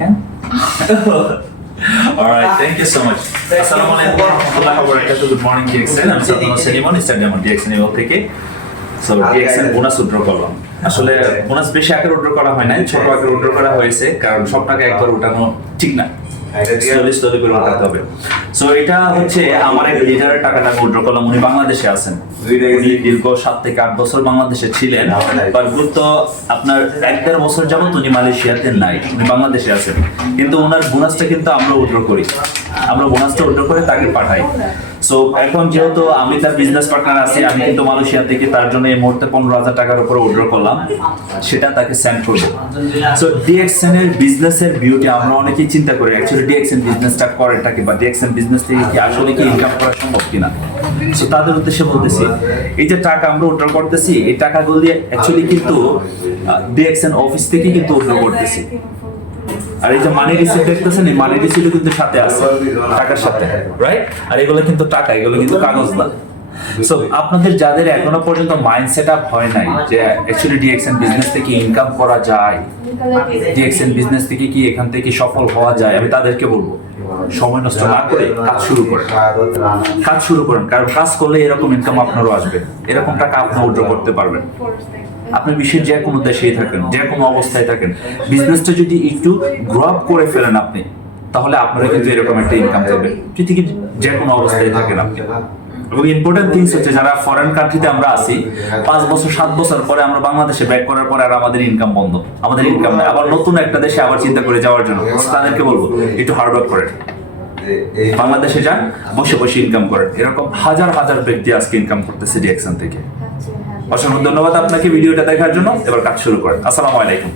Can? Alright, thank you so much. Assalamualaikum warahmatullahi wabarakatuh. Good morning, DXN. আমি Salman সেলিমন, star diamond DXN থেকে। So DXN bonus withdraw করলাম। আসলে bonus বেশি আকারে withdraw করা হয় না, ছোট আকারে উইথড্র করা হয়েছে, কারণ সব টাকা একবার উঠানো ঠিক না। স্লোলি করে উঠাতে হবে। সো এটা হচ্ছে আমার এক লিডারের টাকাটা উইথড্র করলাম। উনি বাংলাদেশে আছেন। উনি দীর্ঘ 7 থেকে 8 বছর বাংলাদেশে ছিলেন। বাট তো আপনার 1-1.5 বছর যাবত উনি মালয়েশিয়াতে নাই, উনি বাংলাদেশে আছেন। কিন্তু ওনার বোনাসটা কিন্তু আমরা উইথড্র করি। আমরা বোনাসটা উইথড্র করে তাকে পাঠাই। সো এখন যেহেতু আমি তার বিজনেস পার্টনার আছি, আমি কিন্তু মালয়েশিয়া থেকে তার জন্য এই মুহূর্তে 15,000 টাকার উপরে উইথড্র করলাম, সেটা তাকে সেন্ড করব। সো DXN এর বিজনেসের বিউটি আমরা অনেকেই চিন্তা করি অ্যাকচুয়ালি DXN বিজনেসটা করেটা কি, বা DXN বিজনেস থেকে কি আসলে কি ইনকাম করা সম্ভব কিনা। সো তাদের উদ্দেশ্যে বলতেছি, এই যে টাকা আমরা উইথড্র করতেছি, এই টাকাগুলো দিয়ে অ্যাকচুয়ালি কিন্তু DXN অফিস থেকে কিন্তু উইথড্র করতেছি। আর এই যে মানি রিসিপ্ট দেখতেছেন, এই মানি রিসিপ্টও কিন্তু সাথে আছে টাকার সাথে, রাইট? আর এগুলো কিন্তু টাকা, এগুলো কিন্তু কাগজ না। সো আপনাদের যাদের এখনো পর্যন্ত মাইন্ড সেট আপ হয় নাই যে অ্যাকচুয়ালি DXN বিজনেস থেকে ইনকাম করা যায়, DXN বিজনেস থেকে কি এখান থেকে সফল হওয়া যায়, আমি তাদেরকে বলবো সময় নষ্ট না করে কাজ শুরু করেন। কাজ শুরু করেন, কারণ কাজ করলে এরকম ইনকাম আপনারও আসবে, এরকম টাকা আপনি উইথড্র করতে পারবেন। আপনি বিশ্বের যে কোনো দেশেই থাকেন, যে কোনো অবস্থায় থাকেন, বিজনেসটা যদি একটু গ্রো আপ করে ফেলেন আপনি, তাহলে আপনারা কিন্তু এরকম একটা ইনকাম পাবে, পৃথিবীর যে কোনো অবস্থায় থাকেন আপনি। এবং ইম্পর্টেন্ট থিংস হচ্ছে, যারা ফরেন কান্ট্রিতে আমরা আছি, 5 বছর 7 বছর পরে আমরা বাংলাদেশে ব্যাক করার পরে আর আমাদের ইনকাম বন্ধ, আমাদের ইনকাম নাই, আবার নতুন একটা দেশে আবার চিন্তা করে যাওয়ার জন্য তাদেরকে বলবো একটু হার্ড ওয়ার্ক করেন, বাংলাদেশে যান, বসে বসে ইনকাম করেন। এরকম হাজার হাজার ব্যক্তি আজকে ইনকাম করতেছে DXN থেকে। অসংখ্য ধন্যবাদ আপনাকে ভিডিওটা দেখার জন্য। এবার কাজ শুরু করেন। আসসালামু আলাইকুম।